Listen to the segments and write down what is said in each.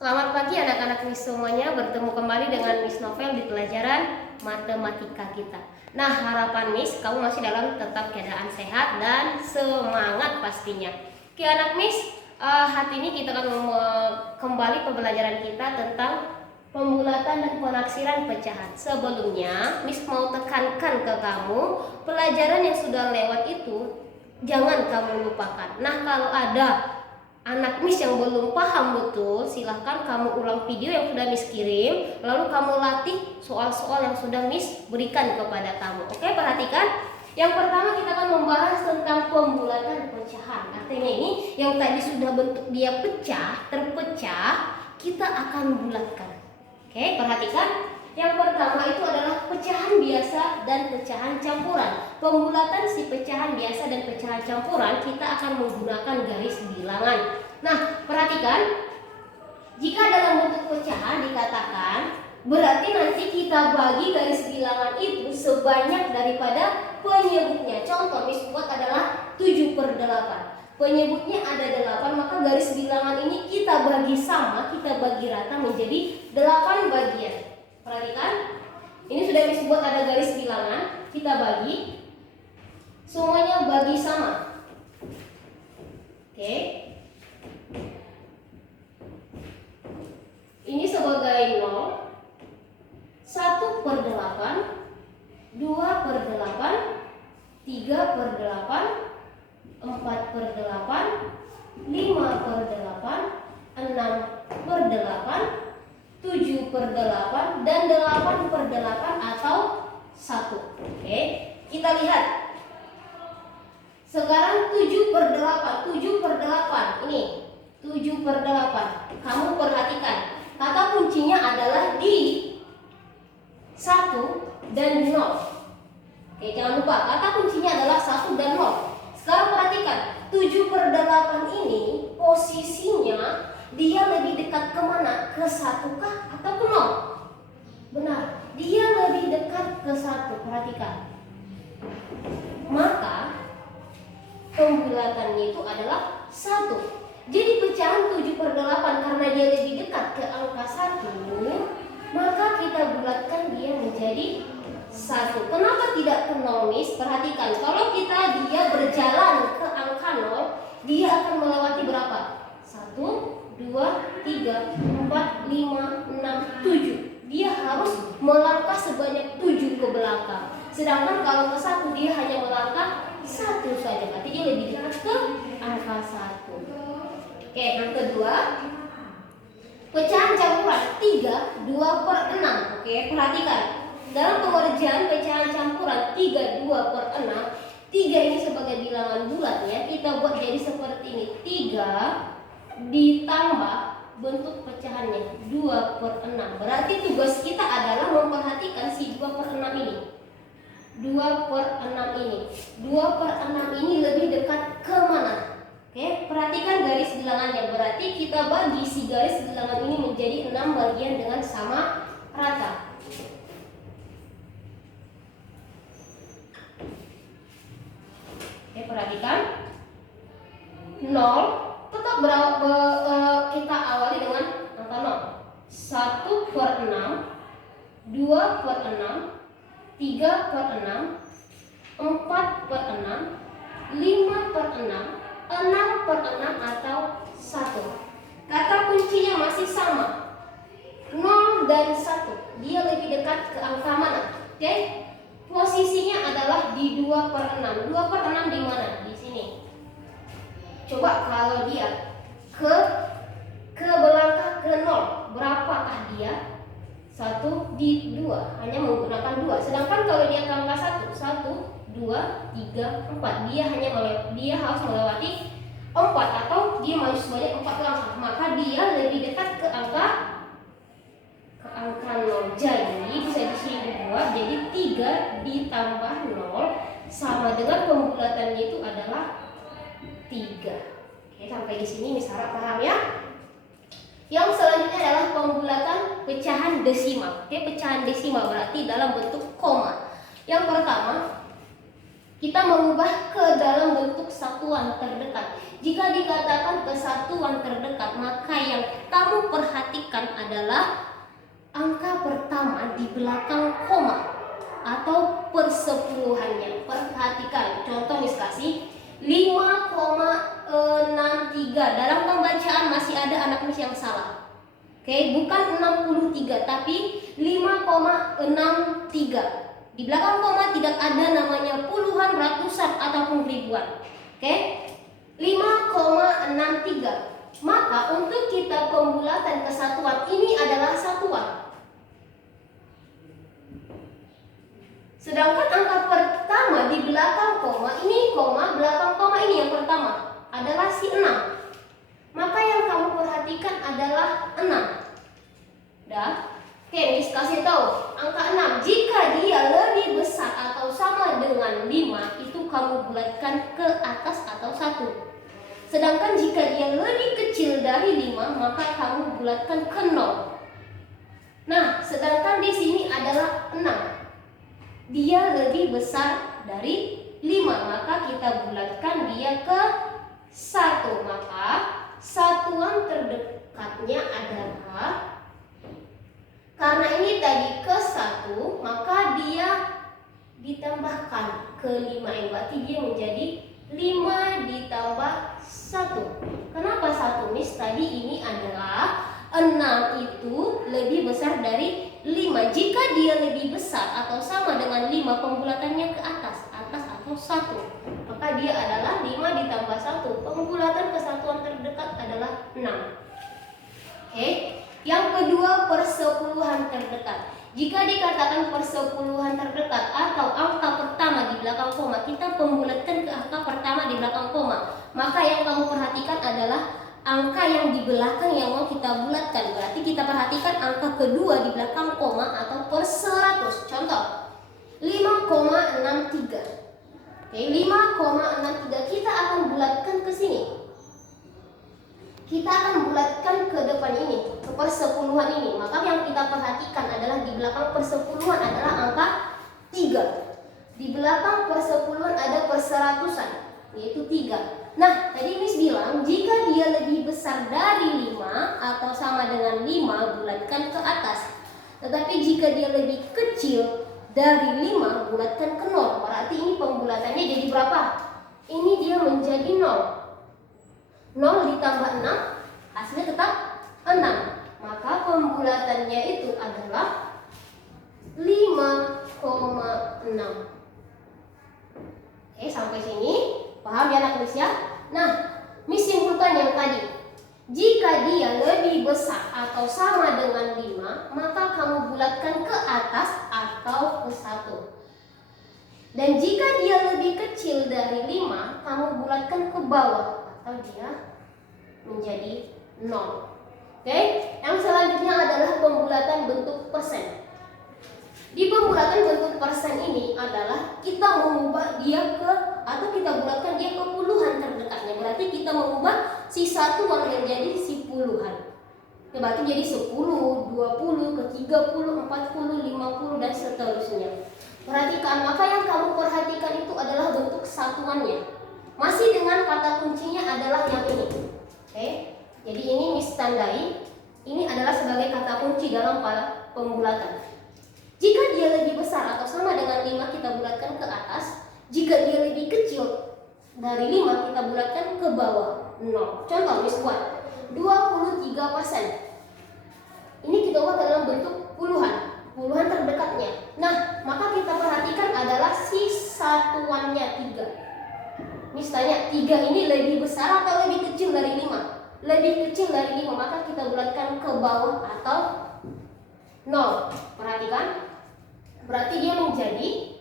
Selamat pagi anak-anak Miss semuanya, bertemu kembali dengan Miss Novel di pelajaran matematika kita. Nah, harapan Miss kamu masih dalam tetap keadaan sehat dan semangat pastinya. Oke anak Miss, hari ini kita akan kembali pembelajaran kita tentang pembulatan dan penaksiran pecahan. Sebelumnya Miss mau tekankan ke kamu, pelajaran yang sudah lewat itu jangan kamu lupakan. Nah, kalau ada anak Miss yang belum paham betul, silahkan kamu ulang video yang sudah Miss kirim, lalu kamu latih soal-soal yang sudah Miss berikan kepada kamu. Oke, perhatikan. Yang pertama kita akan membahas tentang pembulatan pecahan. Artinya ini yang tadi sudah bentuk dia pecah, terpecah, kita akan bulatkan. Oke, perhatikan. Yang pertama itu adalah pecahan biasa dan pecahan campuran. Pembulatan si pecahan biasa dan pecahan campuran kita akan menggunakan garis bilangan. Nah, perhatikan. Jika dalam bentuk pecahan dikatakan, berarti nanti kita bagi garis bilangan itu sebanyak daripada penyebutnya. Contoh Miss buat adalah 7/8. Penyebutnya ada 8, maka garis bilangan ini kita bagi sama, kita bagi rata menjadi 8 bagian. Perhatikan, ini sudah disebut ada garis bilangan, kita bagi, semuanya bagi sama. Oke, ini sebagai 0, 1/8, 2/8, 3/8, 4/8, 5/8, 6/8, 7/8 dan 8/8 atau 1. Oke, kita lihat. Sekarang 7/8. 7/8 ini 7/8. Kamu perhatikan. Kata kuncinya adalah di 1 dan 0. Oke, jangan lupa kata kuncinya adalah 1 dan 0. Sekarang perhatikan. 7/8 ini posisinya dia lebih dekat kemana? Ke 1 kah atau ke 0? Benar, dia lebih dekat ke 1. Perhatikan. Maka pembulatannya itu adalah 1. Jadi pecahan 7/8 karena dia lebih dekat ke angka 1, maka kita bulatkan dia menjadi 1. Kenapa tidak ke 0, Miss? Perhatikan, kalau dia berjalan ke angka 0, dia akan melewati berapa? 1, 2, 3, 4, 5, 6, 7. Dia harus melangkah sebanyak 7 ke belakang. Sedangkan kalau ke 1 dia hanya melangkah 1 saja. Berarti dia lebih dekat ke angka 1. Oke, yang kedua, pecahan campuran 3, 2/6. Oke, perhatikan. Dalam pengerjaan pecahan campuran 3, 2/6, 3 ini sebagai bilangan bulat ya. Kita buat jadi seperti ini. 3 ditambah bentuk pecahannya 2/6. Berarti tugas kita adalah memperhatikan si 2/6 ini. 2/6 ini. 2/6 ini lebih dekat ke mana? Oke, perhatikan garis bilangannya. Berarti kita bagi si garis bilangan ini menjadi 6 bagian dengan sama rata. Oke, perhatikan. 0 tetap kita awali dengan angka 0. 1/6, 2/6, 3/6, 4/6, 5/6, 6/6 atau 1. Kata kuncinya masih sama. 0 dan 1. Dia lebih dekat ke angka mana? Oke? Posisinya adalah di 2/6. 2/6 di mana? Di sini. Coba kalau dia ke belakang ke 0, berapakah dia? 1 di 2, hanya menggunakan 2. Sedangkan kalau dia ke angka 1, 1, 2, 3, 4, dia harus melewati 4 atau dia maju sebanyak 4 langkah. Maka dia lebih dekat ke angka 0. Jadi bisa di sini dibuat jadi 3 ditambah 0 sama dengan pembulatannya itu adalah 3. Oke, sampai di sini Miss harap paham ya. Yang selanjutnya adalah pembulatan pecahan desimal. Oke, pecahan desimal berarti dalam bentuk koma. Yang pertama, Kita mengubah ke dalam bentuk satuan terdekat. Jika dikatakan kesatuan terdekat, maka yang kamu perhatikan adalah angka pertama di belakang koma atau persepuluhannya. Perhatikan, contoh kasih 5,63. Dalam pembacaan masih ada anak mis yang salah. Oke, bukan 63 tapi 5,63. Di belakang koma tidak ada namanya puluhan, ratusan ataupun ribuan. Oke? 5,63. Maka untuk kita pembulatan kesatuan ini adalah satuan. Sedangkan angka pertama di belakang koma ini, belakang koma ini yang pertama adalah si 6. Maka yang kamu perhatikan adalah 6. Dah? Oke, Miss kasih tahu angka 6. Jika dia lebih besar atau sama dengan 5, itu kamu bulatkan ke atas atau 1. Sedangkan jika dia lebih kecil dari 5, maka kamu bulatkan ke 0. Nah, sedangkan di sini adalah 6. Dia lebih besar dari 5, maka kita bulatkan dia ke 1. Maka satuan terdekatnya adalah, karena ini tadi ke 1, maka dia ditambahkan ke 5. Berarti dia menjadi 5 ditambah 1. Kenapa 1, Miss? Tadi ini adalah 6 itu lebih besar dari 5. Jika dia lebih besar atau sama dengan 5, pembulatannya ke atas atau 1. Maka dia adalah 5 ditambah 1. Pembulatan kesatuan terdekat adalah 6. Oke. Yang kedua, persepuluhan terdekat. Jika dikatakan persepuluhan terdekat atau angka pertama di belakang koma, kita pembulatkan ke angka pertama di belakang koma. Maka yang kamu perhatikan adalah angka yang di belakang yang mau kita bulatkan. Berarti kita perhatikan angka kedua di belakang koma atau per 100. Contoh 5,63. Oke, 5,63 kita akan bulatkan ke sini. Kita akan bulatkan ke depan ini, ke persepuluhan ini. Maka yang kita perhatikan adalah di belakang persepuluhan adalah angka 3. Di belakang persepuluhan ada perseratusan, yaitu 3. Nah, tadi Miss bilang jika dia lebih besar dari 5 atau sama dengan 5, bulatkan ke atas. Tetapi jika dia lebih kecil dari 5, bulatkan ke 0. Berarti ini pembulatannya jadi berapa? Ini dia menjadi 0. 0 ditambah 6, hasilnya tetap 6. Maka pembulatannya itu adalah 5,6. Oke, sampai sini paham ya anak Miss ya? Nah, Miss simpulkan yang tadi. Jika dia lebih besar atau sama dengan 5, maka kamu bulatkan ke atas atau ke 1. Dan jika dia lebih kecil dari 5, kamu bulatkan ke bawah atau dia menjadi 0. Oke, yang selanjutnya adalah pembulatan bentuk persen. Di pembulatan bentuk persen ini adalah kita mengubah dia ke, atau kita bulatkan dia ke puluhan terdekatnya. Berarti kita mengubah si satuan menjadi si puluhan. Berarti jadi 10, 20, ke 30, 40, 50 dan seterusnya. Perhatikan, maka yang kamu perhatikan itu adalah bentuk satuannya. Masih dengan kata kuncinya adalah yang ini. Oke, jadi ini Miss tandai. Ini adalah sebagai kata kunci dalam pembulatan. Jika dia lebih besar atau sama dengan 5, kita bulatkan ke atas. Jika dia lebih kecil dari 5, kita bulatkan ke bawah 0. Contoh Miss buat 23%. Ini kita ubah dalam bentuk puluhan terdekatnya. Nah, maka kita perhatikan adalah si satuannya 3. Miss tanya, 3 ini lebih besar atau lebih kecil dari 5? Lebih kecil dari 5, maka kita bulatkan ke bawah atau 0. Perhatikan, berarti dia menjadi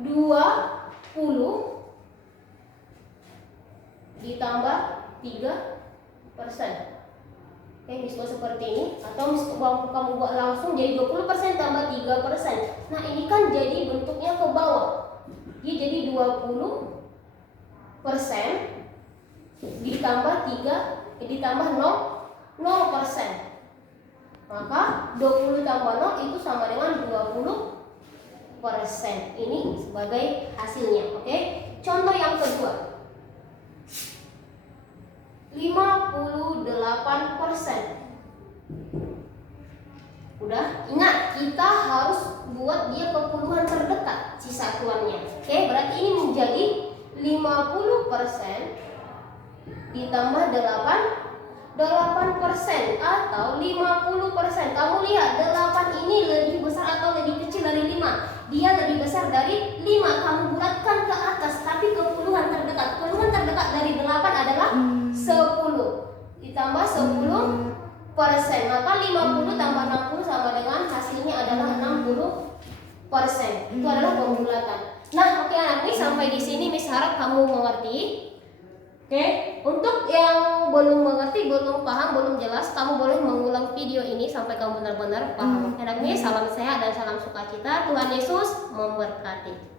20 ditambah 3%. Oke, Miss buat seperti ini. Atau Miss kamu buat langsung jadi 20% tambah 3%. Nah, ini kan jadi bentuknya ke bawah. Dia jadi 20% ditambah 0%. Maka 20 tambah 0 itu sama dengan 20%. Ini sebagai hasilnya. Oke. Contoh yang kedua. 58%. Udah, ingat kita harus buat dia ke puluhan terdekat si satuannya. Oke, berarti ini menjadi 50% ditambah 8% atau 50%. Kamu lihat 8 ini lebih besar atau lebih kecil dari 5? Dia lebih besar dari 5. Kamu bulatkan ke atas tapi ke puluhan terdekat. Puluhan terdekat dari 8 adalah 10 ditambah 10%, maka 50 tambah 60 sama dengan hasilnya adalah 60%. Itu adalah pembulatan. Nah, oke anak Miss, sampai di sini Miss harap kamu mengerti. Oke, untuk yang belum mengerti, belum paham, belum jelas, kamu boleh mengulang video ini sampai kamu benar-benar paham. Anak Miss, salam sehat dan salam sukacita. Tuhan Yesus memberkati.